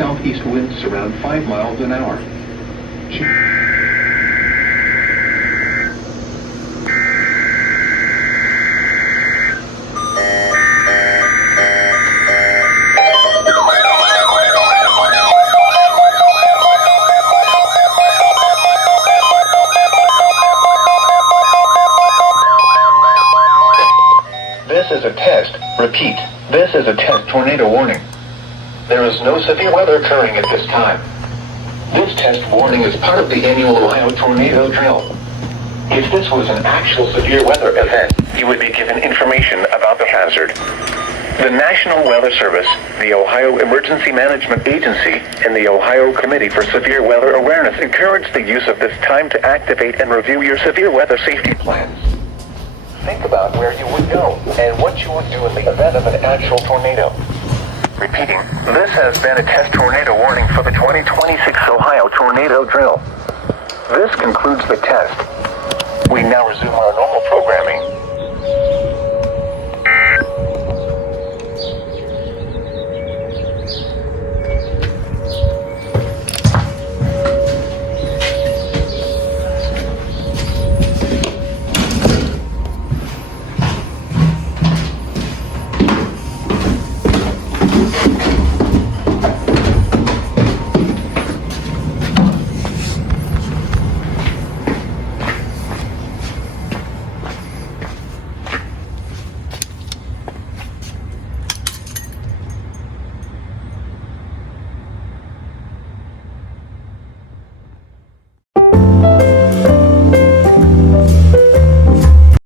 southeast winds around 5 miles an hour. This is a test. Repeat. This is a test tornado warning. There is no severe weather occurring at this time. This test warning is part of the annual Ohio tornado drill. If this was an actual severe weather event, you would be given information about the hazard. The National Weather Service, the Ohio Emergency Management Agency, and the Ohio Committee for Severe Weather Awareness encourage the use of this time to activate and review your severe weather safety plans. Think about where you would go and what you would do in the event of an actual tornado. Repeating, this has been a test tornado warning for the 2026 Ohio tornado drill. This concludes the test. We now resume our normal programming.